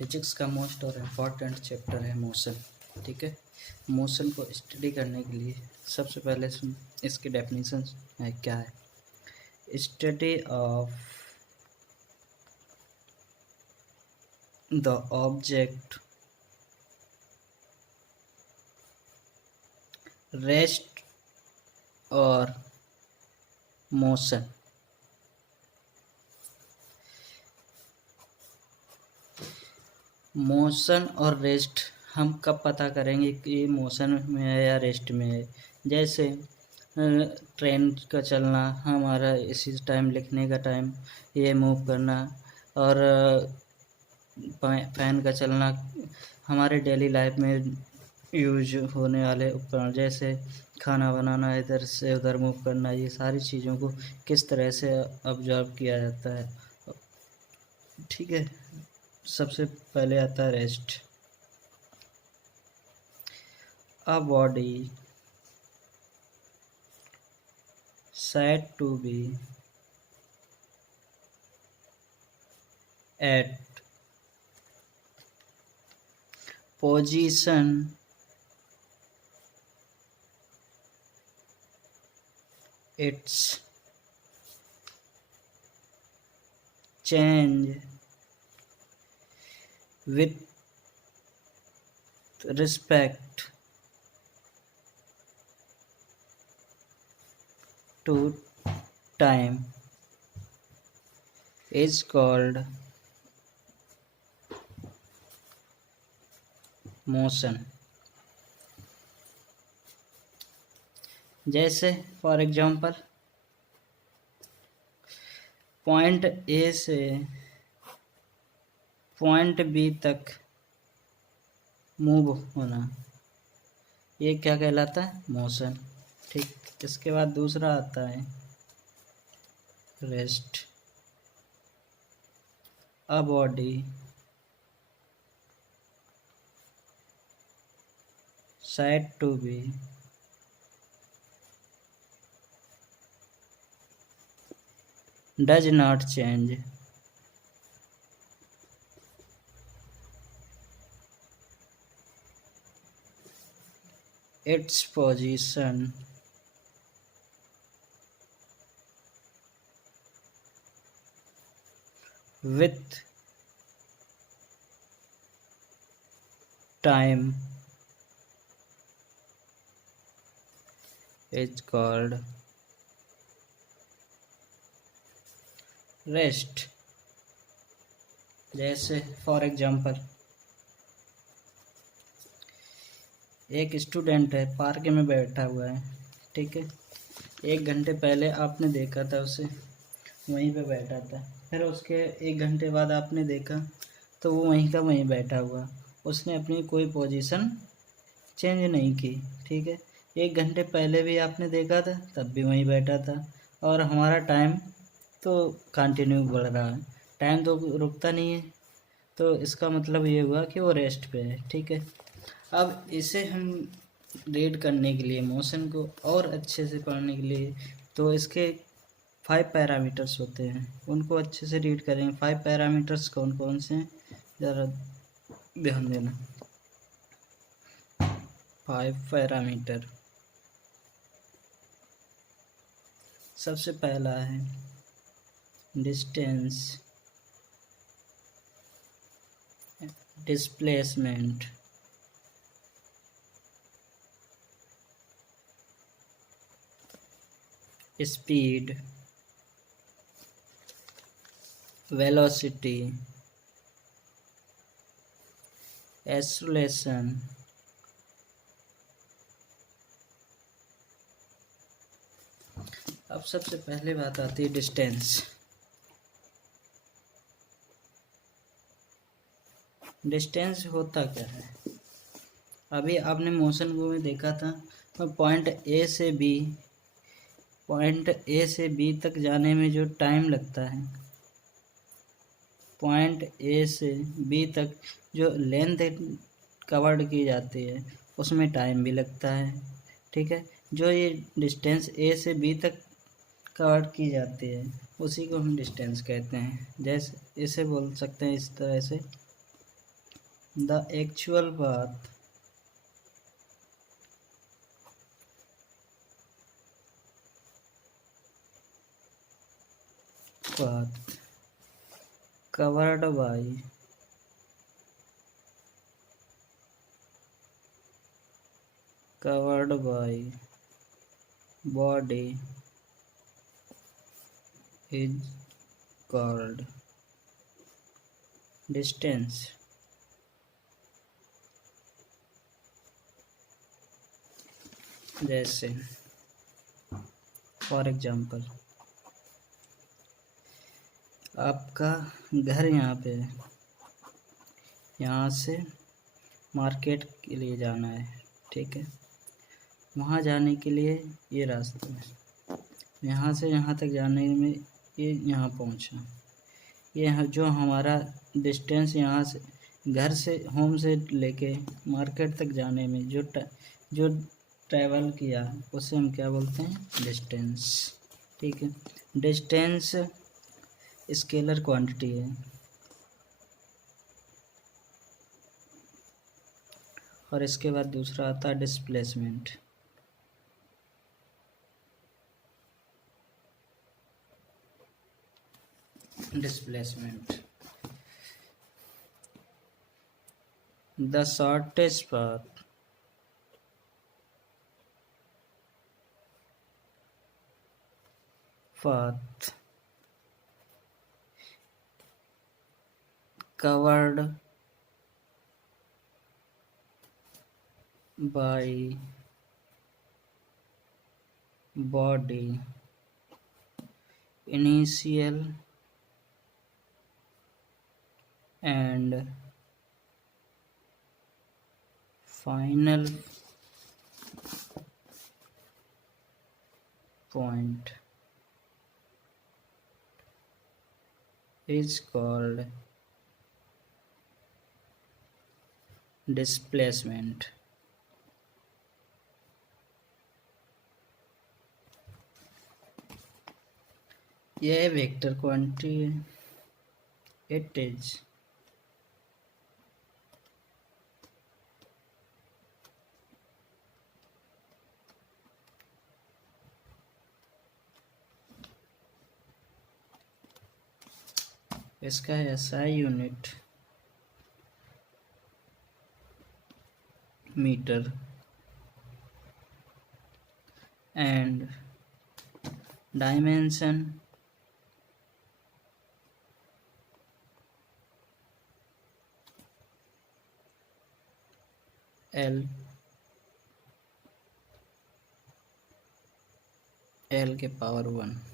Physics का most और important chapter है मोशन। ठीक है, मोशन को स्टडी करने के लिए सबसे पहले इसकी डेफिनेशन है क्या है। Study of the object rest और मोशन। मोशन और रेस्ट हम कब पता करेंगे कि मोशन में है या रेस्ट में है। जैसे ट्रेन का चलना, हमारा इसी टाइम लिखने का टाइम, ये मूव करना, और फैन का चलना हमारे डेली लाइफ में यूज होने वाले उपकरण, जैसे खाना बनाना, इधर से उधर मूव करना, ये सारी चीज़ों को किस तरह से ऑब्जर्व किया जाता है। ठीक है, सबसे पहले आता है rest. A body said to be at position its change with respect to time is called motion। जैसे फॉर एग्जांपल पॉइंट ए से पॉइंट बी तक मूव होना, ये क्या कहलाता है, मोशन। ठीक, इसके बाद दूसरा आता है rest. A body said to be does not change its position with time is called rest. जैसे फॉर एग्जांपल एक स्टूडेंट है, पार्क में बैठा हुआ है। ठीक है, 1 घंटे पहले आपने देखा था उसे वहीं पे बैठा था, फिर उसके 1 घंटे बाद आपने देखा तो वो वहीं का वहीं बैठा हुआ, उसने अपनी कोई पोजीशन चेंज नहीं की। ठीक है, 1 घंटे पहले भी आपने देखा था तब भी वहीं बैठा था, और हमारा टाइम तो कंटिन्यू बढ़ रहा है, टाइम तो रुकता नहीं है, तो इसका मतलब ये हुआ कि वो रेस्ट पे है। ठीक है, अब इसे हम रीड करने के लिए, मोशन को और अच्छे से पढ़ने के लिए, तो इसके 5 पैरामीटर्स होते हैं, उनको अच्छे से रीड करेंगे। 5 पैरामीटर्स कौन कौन से हैं ज़रा ध्यान देना। 5 पैरामीटर, सबसे पहला है distance, displacement, speed, velocity, acceleration, अब सबसे पहले बात आती है डिस्टेंस। डिस्टेंस होता क्या है, अभी आपने मोशन को भी देखा था, तो पॉइंट ए से बी तक जाने में जो टाइम लगता है, पॉइंट ए से बी तक जो लेंथ कवर्ड की जाती है उसमें टाइम भी लगता है। ठीक है, जो ये डिस्टेंस ए से बी तक कवर की जाती है उसी को हम डिस्टेंस कहते हैं। जैसे इसे बोल सकते हैं इस तरह से, The actual path covered by body is called distance. जैसे फॉर एग्जांपल आपका घर यहाँ पे है, यहाँ से मार्केट के लिए जाना है, ठीक है। वहाँ जाने के लिए ये रास्ता है, यहाँ से यहाँ तक जाने में ये यहाँ पहुँचा। ये जो हमारा डिस्टेंस यहाँ से घर से होम से लेके मार्केट तक जाने में जो ट्रैवल किया उसे हम क्या बोलते हैं, डिस्टेंस, ठीक है। डिस्टेंस स्केलर क्वांटिटी है। और इसके बाद दूसरा आता है displacement. The shortest path covered by body initial and final point is called displacement. यह वेक्टर क्वांटिटी है। इट इज इसका SI unit metre and dimension L के पावर 1।